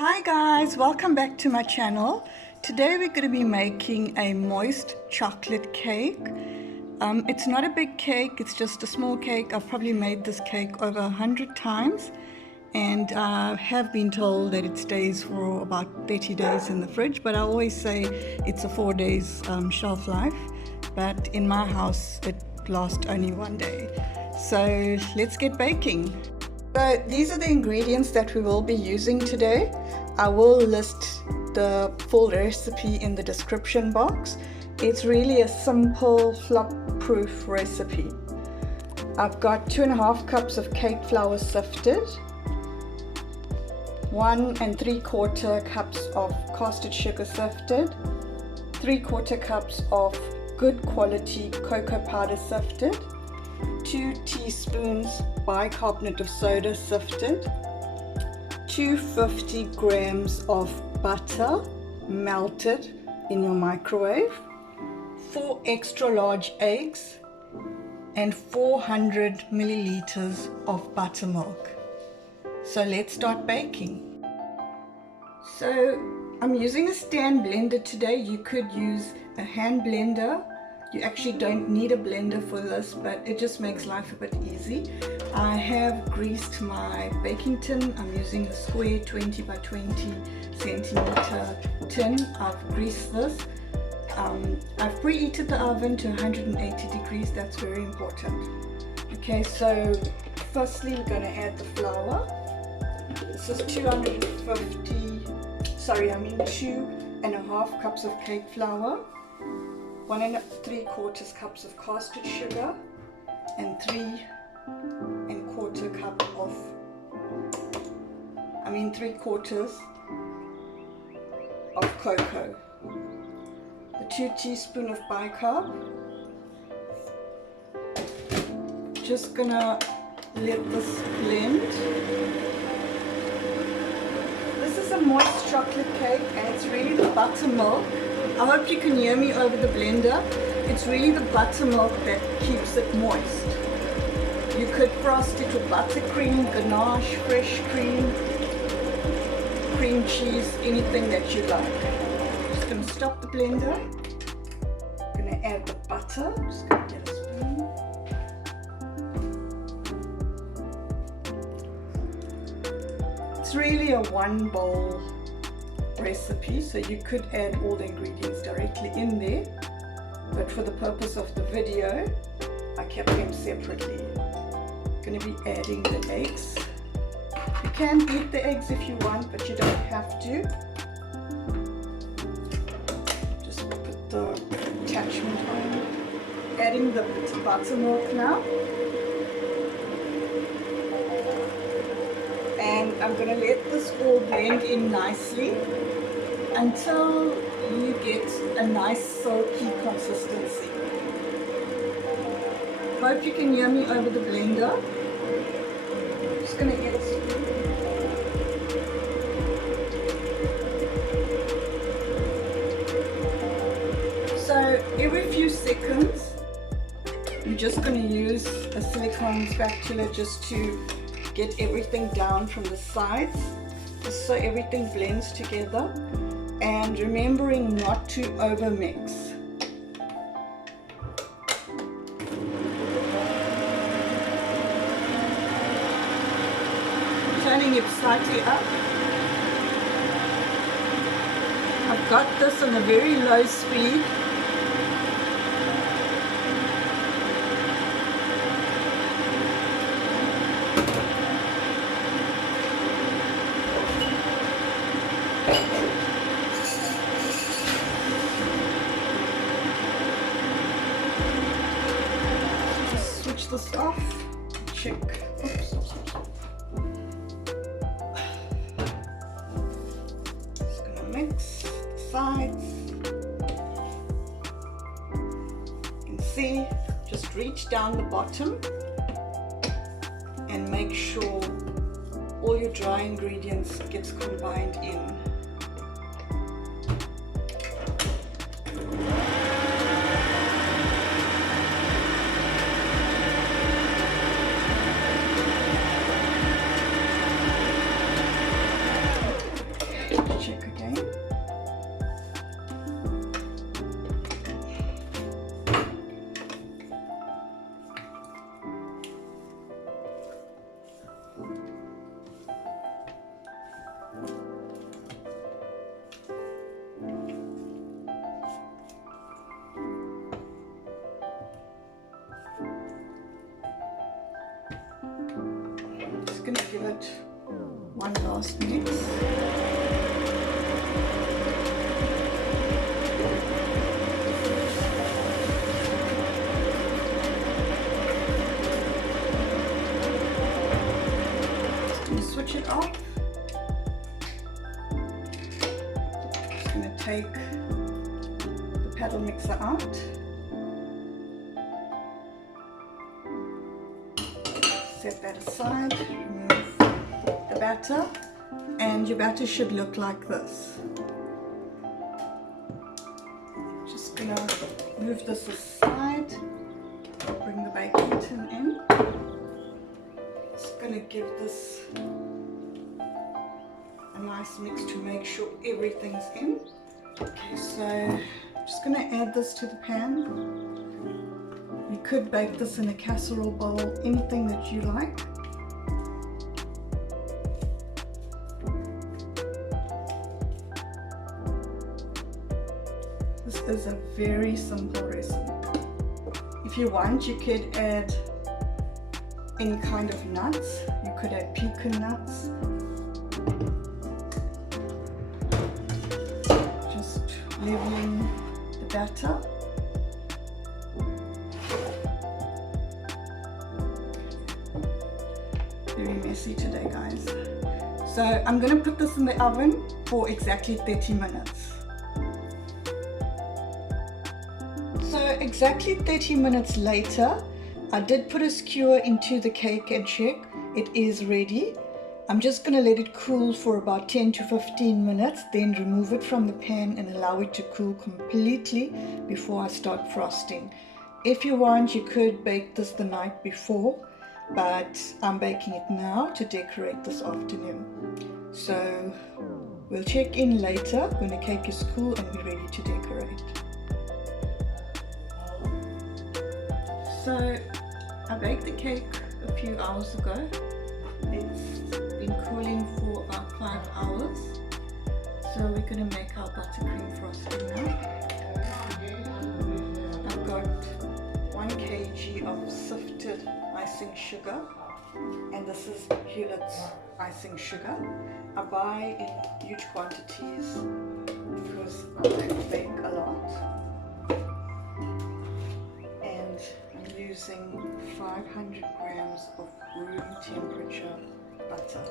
Hi guys, welcome back to my channel. Today we're going to be making a moist chocolate cake. It's not a big cake, it's just a small cake. I've probably made this cake over 100 times and I have been told that it stays for about 30 days in the fridge, but I always say it's a 4 days shelf life, but in my house it lasts only 1 day. So let's get baking. So these are the ingredients that we will be using today. I will list the full recipe in the description box. It's really a simple flop-proof recipe. I've got 2.5 cups of cake flour sifted, 1 3/4 cups of caster sugar sifted, 3/4 cups of good quality cocoa powder sifted, 2 teaspoons bicarbonate of soda sifted, 250 grams of butter melted in your microwave, 4 extra large eggs, and 400 milliliters of buttermilk. So let's start baking. So I'm using a stand blender today. You could use a hand blender. You actually don't need a blender for this, but it just makes life a bit easy. I have greased my baking tin. I'm using a square 20 by 20 centimeter tin. I've greased this. I've preheated the oven to 180 degrees. That's very important. Okay, so firstly we're going to add the flour. This is 2.5 cups of cake flour, 1 3/4 cups of caster sugar, and 3/4 cup of, 3/4 of cocoa, the 2 teaspoons of bicarb. Just gonna let this blend. This is a moist chocolate cake and it's really the buttermilk. I hope you can hear me over the blender. It's really the buttermilk that keeps it moist. You could frost it with buttercream, ganache, fresh cream, cream cheese, anything that you like. Just going to stop the blender. I'm going to add the butter. Just going to get a spoon. It's really a 1 bowl recipe, so you could add all the ingredients directly in there, but for the purpose of the video I kept them separately. Going to be adding the eggs. You can beat the eggs if you want, but you don't have to. Just put the attachment on. Adding the buttermilk now, and I'm going to let this all blend in nicely until you get a nice silky consistency. Hope you can hear me over the blender. Just going to get a spoon. So every few seconds you're just going to use a silicone spatula just to get everything down from the sides, just so everything blends together, and remembering not to over mix. Turning it slightly up. I've got this on a very low speed. Switch this off. Check. Oops. Just gonna mix the sides. You can see, just reach down the bottom and make sure all your dry ingredients gets combined in. going to give it one last mix. Switch it off. Just going to take the paddle mixer out. Set that aside, remove the batter, and your batter should look like this. Just going to move this aside, bring the baking tin in. Just going to give this a nice mix to make sure everything's in. Okay, so I'm just going to add this to the pan. You could bake this in a casserole bowl, anything that you like. This is a very simple recipe. If you want, you could add any kind of nuts. You could add pecan nuts. Just leveling the batter. Very messy today, guys. So I'm going to put this in the oven for exactly 30 minutes. So exactly 30 minutes later, I did put a skewer into the cake and check. It is ready. I'm just going to let it cool for about 10 to 15 minutes, then remove it from the pan and allow it to cool completely before I start frosting. If you want, you could bake this the night before, but I'm baking it now to decorate this afternoon. So we'll check in later when the cake is cool and we're ready to decorate. So I baked the cake a few hours ago. It's been cooling for about 5 hours. So we're going to make our buttercream frosting now. I've got 1 kg of sifted icing sugar, and this is Hewlett's icing sugar. I buy in huge quantities because I bake a lot, and I'm using 500 grams of room temperature butter.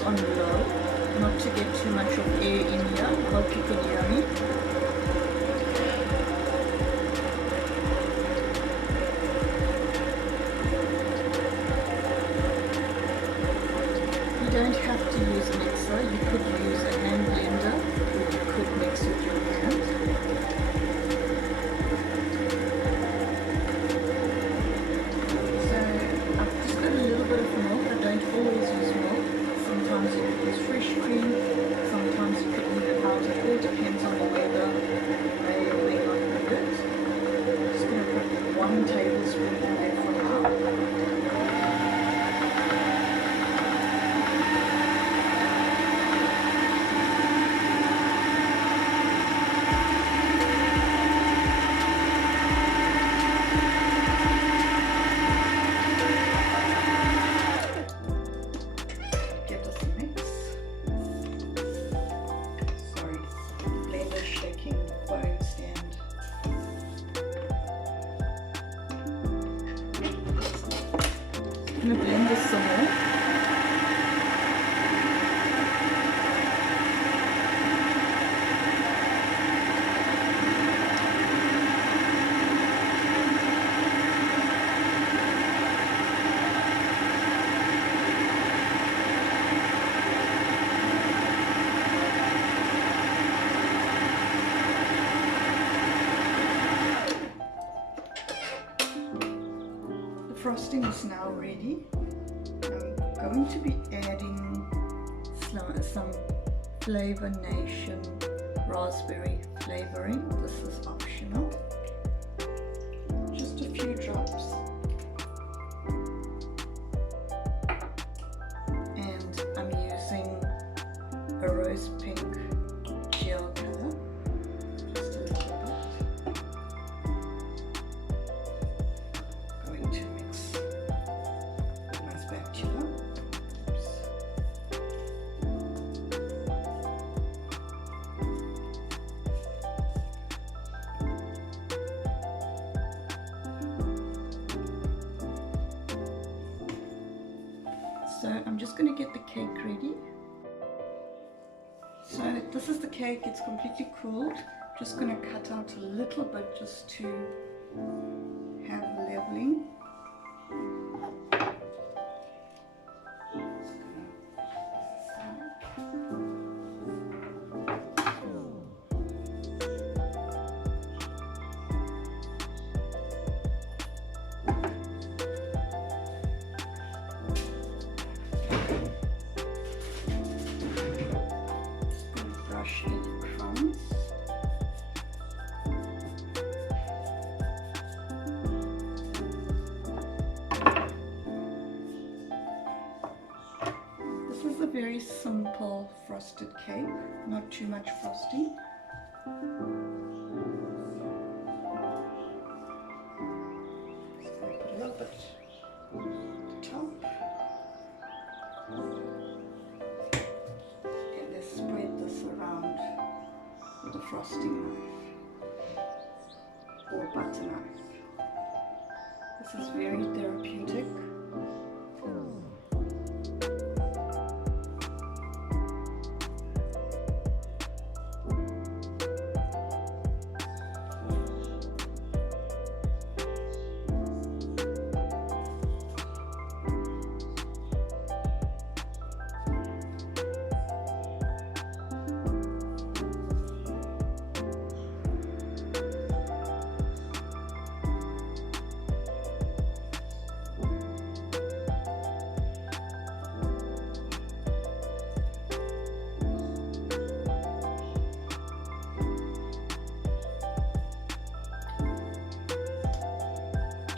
On low, not to get too much of air in here. I hope you can hear me. You don't have to use a mixer. You could use a hand blender, or you could mix with your hand. So I've just got a little bit of milk. I don't always use milk. Sometimes you could use fresh cream, sometimes you could leave it out. It all depends on the weather. You may or may not need it. I'm just going to put 1 tablespoon in there for now. I'm going to blend this some more. Frosting is now ready. I'm going to be adding some Flavor Nation raspberry flavoring. This is optional. Just a few drops. And I'm using a rose pink gel color. Just a little bit. Going to mix my spatula. So I'm just going to get the cake ready. So this is the cake, it's completely cooled. Just going to cut out a little bit just to have leveling. This is a very simple frosted cake, not too much frosting. Just going to put a little bit at the top. And then spread this around with a frosting knife or butter knife. This is very therapeutic.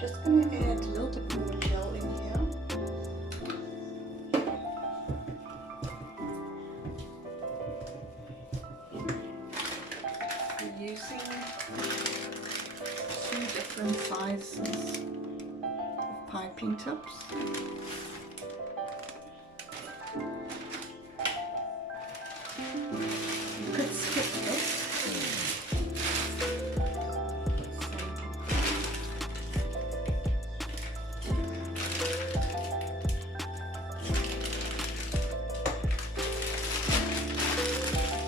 Just going to add a little bit more gel in here. We're using 2 different sizes of piping tips. You could skip this.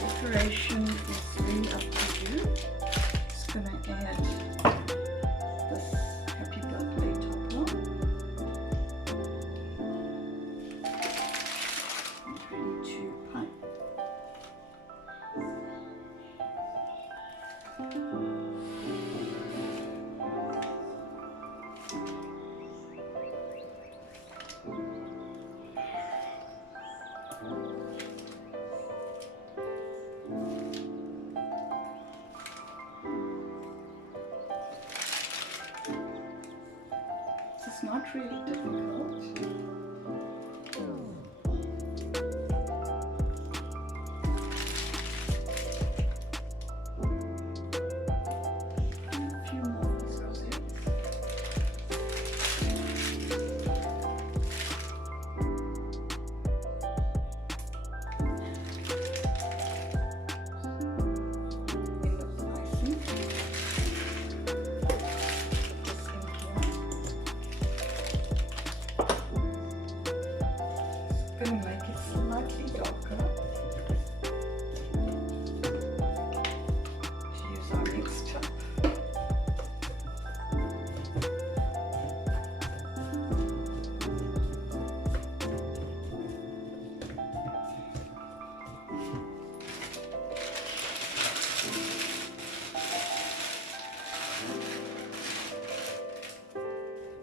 Decoration is really up to you. Just going to add this happy birthday topper. And ready to pipe. It's not really difficult. A few more of these rosettes. End of the icing. Going to make it slightly darker to use our next tip.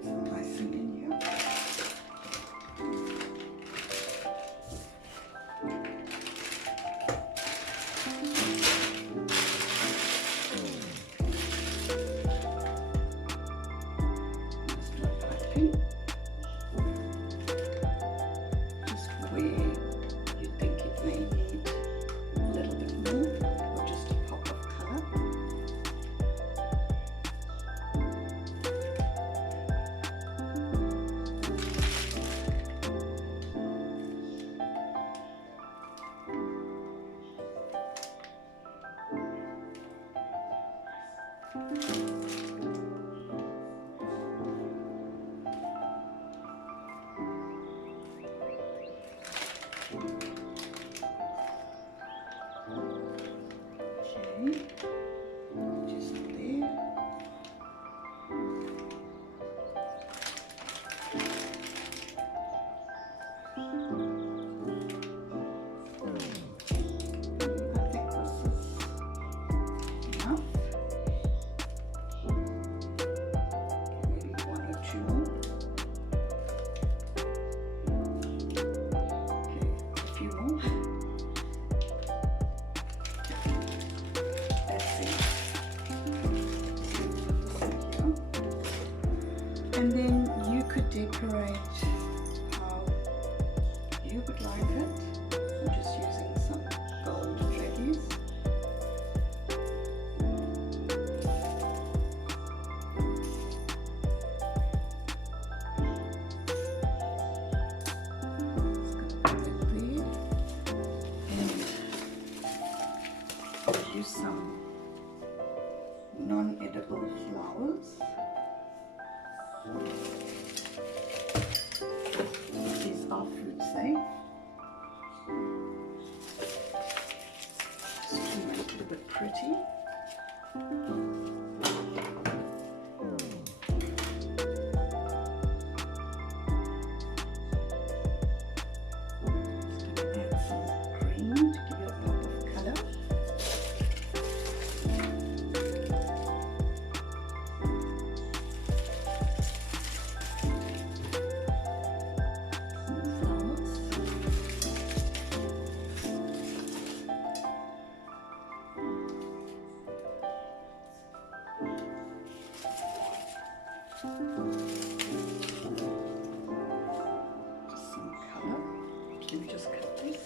Some icing in here. Okay, just there. And then you could decorate how you would like it. I'm just using some gold flaggies. And use some non-edible flowers. These are food safe. Just to make it a bit pretty. Just going to add some green to give it a pop of colour. Just some colour. Let me just cut this.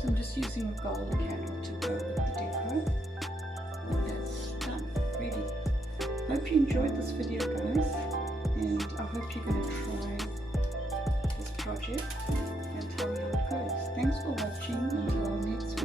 So I'm just using a gold candle to go with the decor. And that's done, ready. Hope you enjoyed this video, guys, and I hope you're going to try this project and tell me how it goes. Thanks for watching. Until next week.